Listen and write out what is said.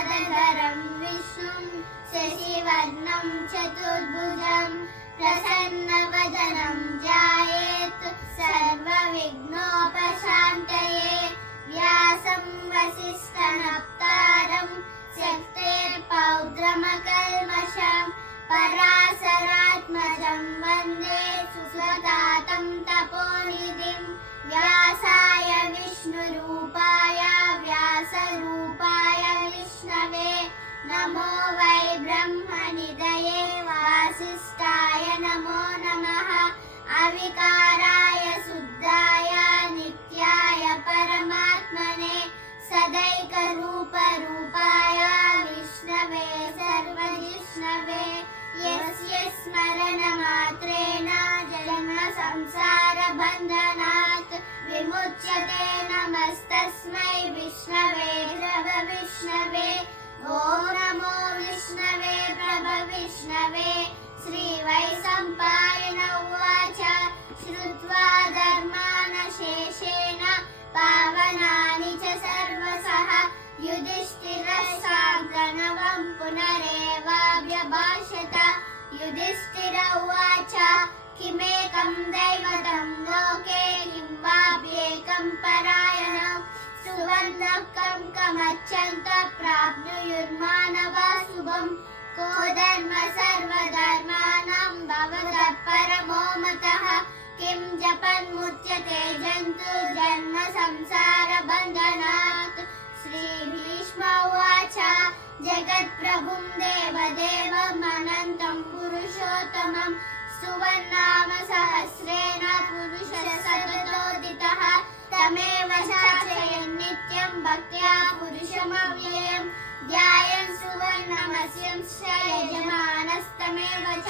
शुक्लाम्बरधरं विष्णुं शशिवर्णं चतुर्भुजं प्रसन्नवदनं ध्यायेत् सर्वविघ्नोपशान्तये। व्यासं वसिष्ठनप्तारं शक्तेर्पौत्रमकल्मषं पराशरात्मजं वन्दे सुखदातं तपोनिधिं। व्यासाय विष्णुरूपाय व्यासरूपाय विष्णवे नमो वै ब्रह्मनिधये वासिष्ठाय नमो नमः। अविकाराय शुद्धाय नित्याय परमात्मने सदैकरूपरूपाय विष्णवे सर्वजिष्णवे। यस्य स्मरणमात्रेण जन्मसंसारबन्धनात् विमुच्यते नमस्तस्मै विष्णवे प्रभविष्णवे। ॐ नमो विष्णवे प्रभविष्णवे। श्रीवैशम्पायन उवाच श्रुत्वा धर्मानशेषेण पावनानि च सर्वशः युधिष्ठिरः पुनरेवाभ्यभाषत। युधिष्ठिर उवाच किमेकं दैवतं लोके किं वाप्येकं परायणं सुवर्णकं कमच्छन्तः प्राप्नुयुर्मानवा शुभम्। को धर्म सर्वधर्माणां भवतः परमो मतः किं जपन्मुच्यते जन्तुर्जन्म संसारबन्धनात्। श्रीभीष्म उवाच जगत्प्रभुं देवदेवम् अनन्तं पुरुषोत्तमं सुवर्णाम सहस्रेण पुरुषः सततोदितः तमेव शासयन् नित्यं भक्त्या पुरुषमव्ययम् ध्यायन् सुवर्णमस्यं यजमानस्तमेव च।